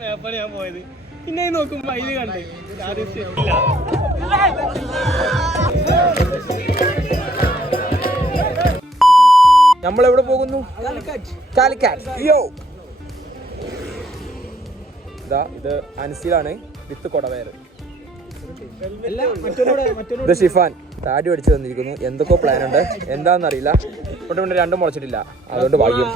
മേപ്പാണ് ഞാൻ പോയത്. പിന്നെ നോക്കുമ്പോ അതില് കണ്ട് നമ്മളെവിടെ പോകുന്നു? കാലിക്കറ്റ്. ഇത് അൻസിലാണ് വിത്ത് കൊടവേറ്. ഇത് ഷിഫാൻ താടി അടിച്ചു തന്നിരിക്കുന്നു. എന്തൊക്കെ പ്ലാൻ ഉണ്ട് എന്താണെന്നറിയില്ല. ഇവിടെ രണ്ടും മുളച്ചിട്ടില്ല, അതുകൊണ്ട് ഭാഗ്യം.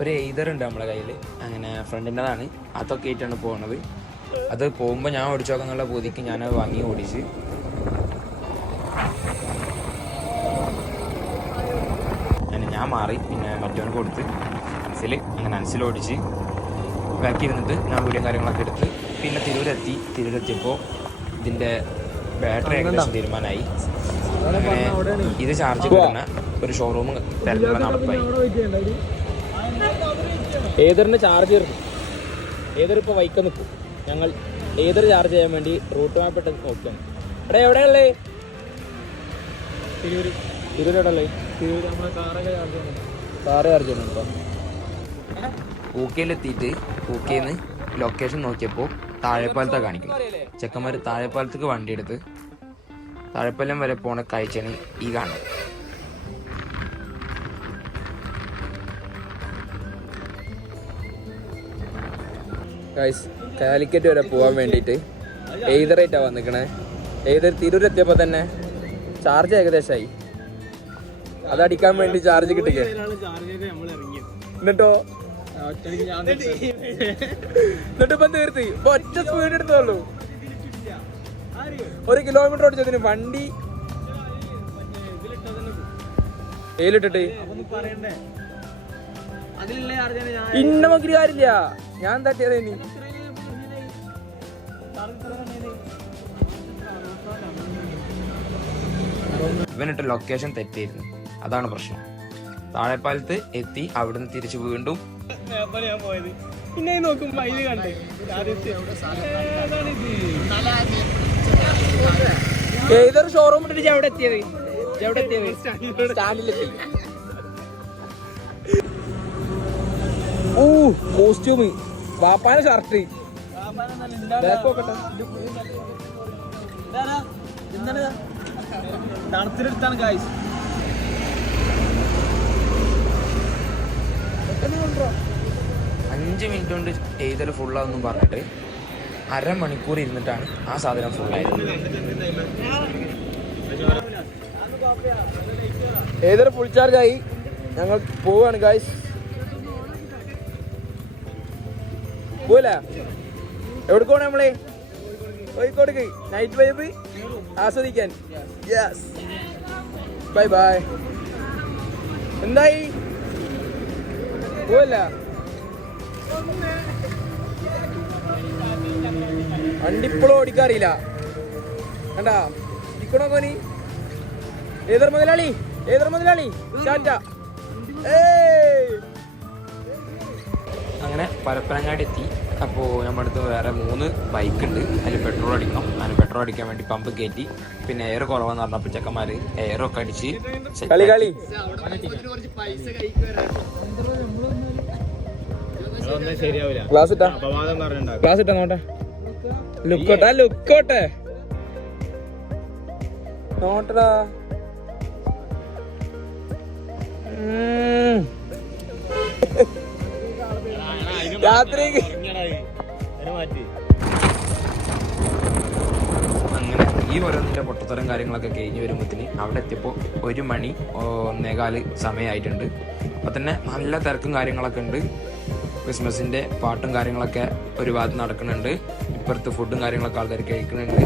ഒരു എയ്തറുണ്ട് നമ്മളെ കയ്യിൽ, അങ്ങനെ ഫ്രണ്ടിൻ്റെതാണ്. അതൊക്കെ ആയിട്ടാണ് പോകുന്നത്. അത് പോകുമ്പോൾ ഞാൻ ഓടിച്ചു നോക്കാന്നുള്ള ബോധിക്ക് ഞാനത് വാങ്ങി ഓടിച്ച്. അങ്ങനെ ഞാൻ മാറി, പിന്നെ മറ്റവന് കൊടുത്ത് അൻസിൽ ഓടിച്ച് ബാക്കി ഇരുന്നിട്ട് ഞാൻ വീഡിയോ കാര്യങ്ങളൊക്കെ എടുത്ത് പിന്നെ തിരൂരെത്തിയപ്പോൾ ഇതിൻ്റെ ബാറ്ററി ഏകദേശം തീരുമാനമായി. അങ്ങനെ ഇത് ചാർജ് കിട്ടുന്ന ഒരു ഷോറൂം തിരഞ്ഞുള്ള നടപ്പായി. ഏതറിന് ചാർജ് തീർന്നു. ഏതൊരിപ്പോൾ വൈക്കം നിൽക്കും. ഞങ്ങൾ ഏതൊരു ചാർജ് ചെയ്യാൻ വേണ്ടി റൂട്ട് മാപ്പ് ഇട്ട് നോക്കുകയാണ്. ഇവിടെ എവിടെയുള്ളേ? തിരൂർ എവിടെയുള്ളേ? തിരൂർ നമ്മളെ കാറ് ചാർജ് ചെയ്യണം കേട്ടോ. പൂക്കയിലെത്തിയിട്ട് പൂക്കയിൽ ലൊക്കേഷൻ നോക്കിയപ്പോൾ താഴെപ്പാലത്താണ് കാണിക്കുന്നത്. ചെക്കന്മാർ താഴെപ്പാലത്തേക്ക് വണ്ടി എടുത്ത് താഴെപ്പാലം വരെ പോണ കാഴ്ചയാണ് ഈ കാണുന്നത്. കാലിക്കറ്റ് വരെ പോകാൻ വേണ്ടിയിട്ട് എയ്തറായിട്ടാണ് വന്നിക്കണേ. എയ്തർ തിരൂരെത്തിയപ്പോൾ തന്നെ ചാർജ് ഏകദേശമായി. അതടിക്കാൻ വേണ്ടി ചാർജ് കിട്ടിക്കേ. എന്നിട്ടോ എന്നിട്ടിപ്പം തീർത്തി. ഇപ്പൊ ഒറ്റ സ്പീഡ് എടുത്തോളൂ. 1 കിലോമീറ്റർ ഓടിച്ചതിന് വണ്ടി ഏലിട്ടിട്ട് ഇന്ന നോക്കിട്ട് കാര്യമില്ല. ഞാൻ തട്ടിയതേ നീ. ഇവനിട്ട് ലൊക്കേഷൻ തെറ്റിയിരുന്നു, അതാണ് പ്രശ്നം. താഴെപ്പാലത്ത് എത്തി, അവിടുന്ന് തിരിച്ചു വീണ്ടും ഞാൻ പോയത്. പിന്നെ നോക്കുമ്പോ അതില് കണ്ട് ഏതൊരു ഷോറൂം ഇട്ടിട്ട് എവിടെ എത്തിയത്? സ്റ്റാൻഡിലെത്തി. കോസ്റ്റ്യൂം, വാപ്പാന ഷർട്ട്, തണുത്തിനെടുത്താണ് ഗായ്സ്. 5 മിനിറ്റ് കൊണ്ട് ഏതൊരു ഫുള്ളാന്നും പറഞ്ഞിട്ട് അരമണിക്കൂർ ഇരുന്നിട്ടാണ് ആ സാധനം ഫുള്ളായത്. ഏതൊരു ഫുൾ ചാർജായി. ഞങ്ങൾ പോവാണ് ഗായ്സ്. പോല എവിടെ പോണേ? നമ്മളെ കോഴിക്കോട് നൈറ്റ് വൈബ് ആസ്വദിക്കാൻ. Yes, bye bye. എന്തായി? പോവല്ല. വണ്ടിപ്പോഴും ഓടിക്കാറില്ല കണ്ടാ. ഇരിക്കണോ കോനി? ഏതൊരു മുതലാളി ടാറ്റ. അങ്ങനെ പരപ്പനങ്ങാടി എത്തി. അപ്പോൾ നമ്മുടെ അടുത്ത് വേറെ 3 ബൈക്ക് ഉണ്ട്. അതിൽ പെട്രോൾ അടിക്കണം. അതിന് പെട്രോൾ അടിക്കാൻ വേണ്ടി പമ്പ് കയറ്റി. പിന്നെ എയർ കുറവാന്ന് പറഞ്ഞപ്പോൾ ചെക്കന്മാർ എയറൊക്കെ അടിച്ച് ക്ലാസ് ഇട്ടാ നോട്ടെ. ലുക്കോട്ടെ നോട്ടടാ. രാത്രി അങ്ങനെ ഈ ഓരോന്നിന്റെ പൊട്ടത്തരം കാര്യങ്ങളൊക്കെ കഴിഞ്ഞ് വരുമ്പോഴത്തേന് അവിടെ എത്തിയപ്പോൾ 1 മണി 1:15 സമയമായിട്ടുണ്ട്. അപ്പോൾ തന്നെ നല്ല തിരക്കും കാര്യങ്ങളൊക്കെ ഉണ്ട്. ക്രിസ്മസിന്റെ പാട്ടും കാര്യങ്ങളൊക്കെ ഒരു ഭാഗത്ത് നടക്കുന്നുണ്ട്. ഇപ്പുറത്ത് ഫുഡും കാര്യങ്ങളൊക്കെ ആൾക്കാർ കഴിക്കുന്നുണ്ട്.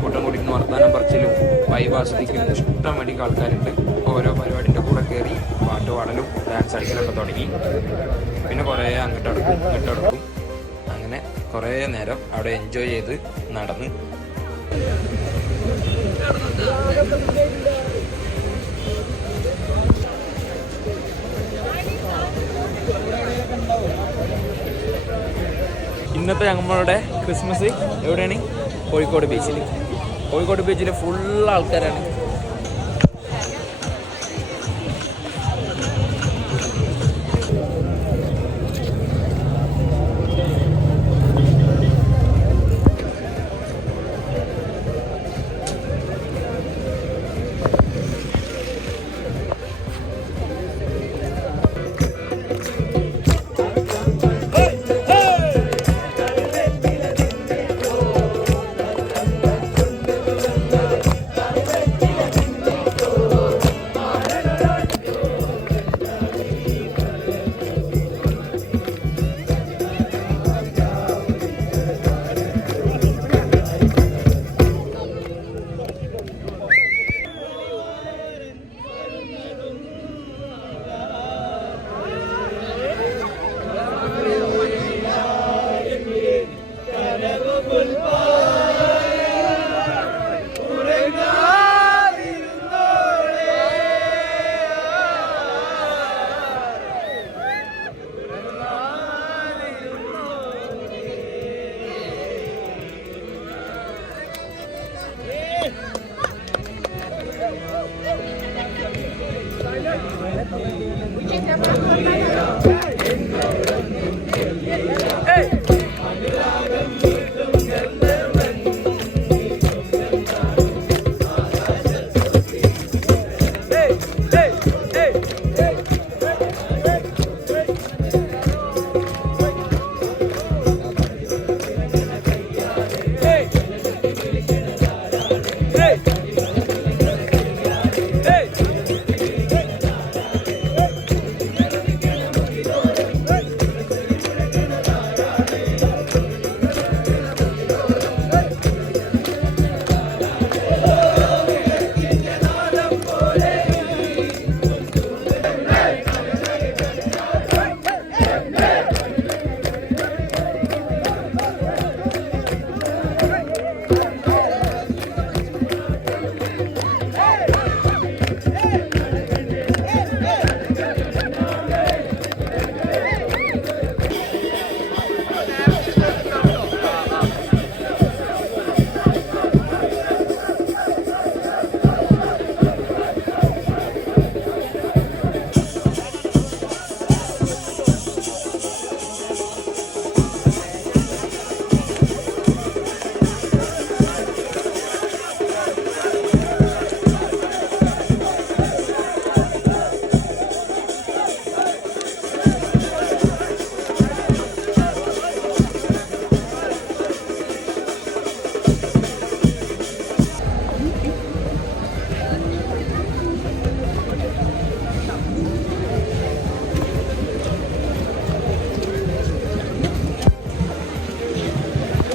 കൂട്ടം കൂടിയിട്ട് വർത്താനം പറച്ചിലും വൈബ് ആസ്വദിക്കലും ഇഷ്ടം വേണ്ടി ആൾക്കാരുണ്ട്. ഓരോ പരിപാടിൻ്റെ കൂടെ കയറി പാട്ട് പാടലും ഡാൻസ് അടിക്കലൊക്കെ തുടങ്ങി. പിന്നെ കുറേ അങ്ങോട്ടടക്കും. അങ്ങനെ കുറേ നേരം അവിടെ എൻജോയ് ചെയ്ത് നടന്ന് ഇന്നത്തെ നമ്മളുടെ ക്രിസ്മസ് എവിടെയാണ്? കോഴിക്കോട് ബീച്ചിൽ ഫുൾ ആൾക്കാരാണ്.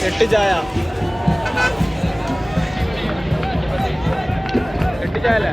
എട്ട് ചായ അല്ലേ?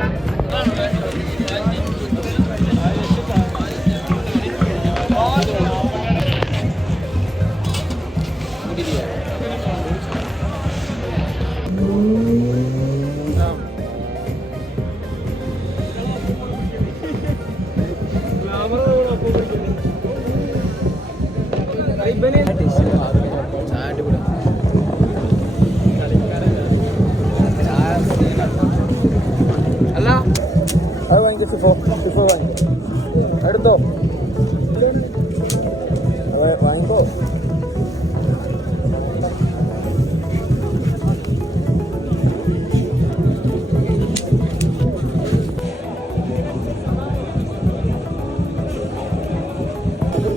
അല്ല അത് വാങ്ങിക്കോ, സിഫോ വാങ്ങിക്കോ, എടുത്തോ, വാങ്ങിക്കോ.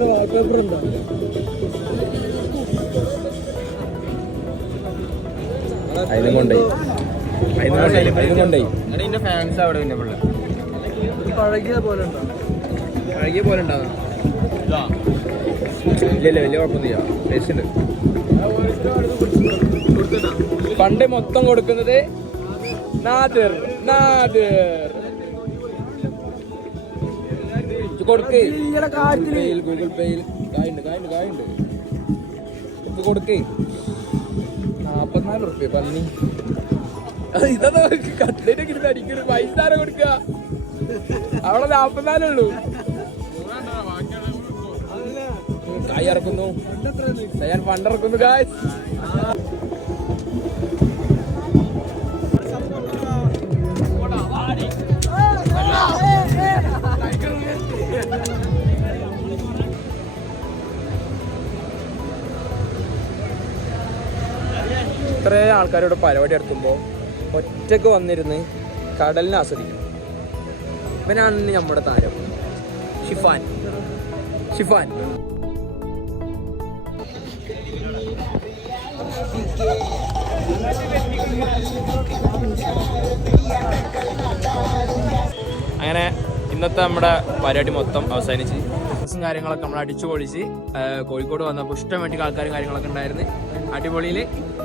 വാൾപേപ്പറുണ്ടോ? അതിനും കൊണ്ടേ ഇതിന്റെ ഫാൻസ് അവിടെ പിന്നെ പിള്ളേ പഴകിയ പോലെ ഉണ്ടാകും. ഇല്ലല്ലേ, വലിയ കുഴപ്പമൊന്നുമില്ല, ടേസ്റ്റ് ഉണ്ട്. പണ്ട് മൊത്തം കൊടുക്കുന്നത് നാദിർ കൊടുക്കേ, ഗൂഗിൾ പേയിൽ കായുണ്ട് കൊടുക്കേ. 44 റുപ്യ പന്നി. ഇതാ കട്ട്ലേറ്റ് ഇരുന്ന് അടിക്കണ പൈസ കൊടുക്ക. അവിടെ 44 ഉള്ളൂ. കായ് ഇറക്കുന്നു, ഞാൻ ഫണ്ടിറക്കുന്നു. ഗായ്സ് ഇത്രയും ആൾക്കാരോട് പരിപാടി നടത്തുമ്പോൾ ഒറ്റക്ക് വന്നിരുന്ന് കടലിനെ ആസ്വദിക്കണം. ഇവനാണ് നമ്മുടെ താരം ഷിഫാൻ. അങ്ങനെ ഇന്നത്തെ നമ്മുടെ പരിപാടി മൊത്തം അവസാനിച്ച് ബസ്സും കാര്യങ്ങളൊക്കെ നമ്മൾ അടിച്ചു പൊളിച്ച് കോഴിക്കോട് വന്നപ്പോൾ ഇഷ്ടംവേണ്ടി ആൾക്കാരും കാര്യങ്ങളൊക്കെ ഉണ്ടായിരുന്നു. അടിപൊളിയിൽ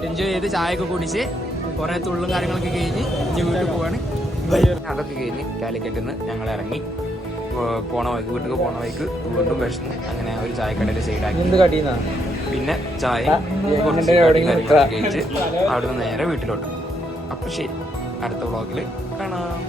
എൻജോയ് ചെയ്ത് ചായയൊക്കെ കുടിച്ച് കുറേ തുള്ളും കാര്യങ്ങളൊക്കെ കഴിഞ്ഞ് ഇനി വീട്ടിൽ പോവാണ്. അതൊക്കെ കഴിഞ്ഞ് കാലിക്കറ്റിൽ നിന്ന് ഞങ്ങൾ ഇറങ്ങി വീട്ടിൽ പോണ വഴിക്ക് വീണ്ടും വിശന്ന് അങ്ങനെ ഒരു ചായക്കടയിൽ സൈഡാക്കി പിന്നെ ചായ കഴിച്ച് അവിടുന്ന് നേരെ വീട്ടിലോട്ട്. അപ്പൊ ശരി, അടുത്ത വ്ളോഗിൽ കാണാം.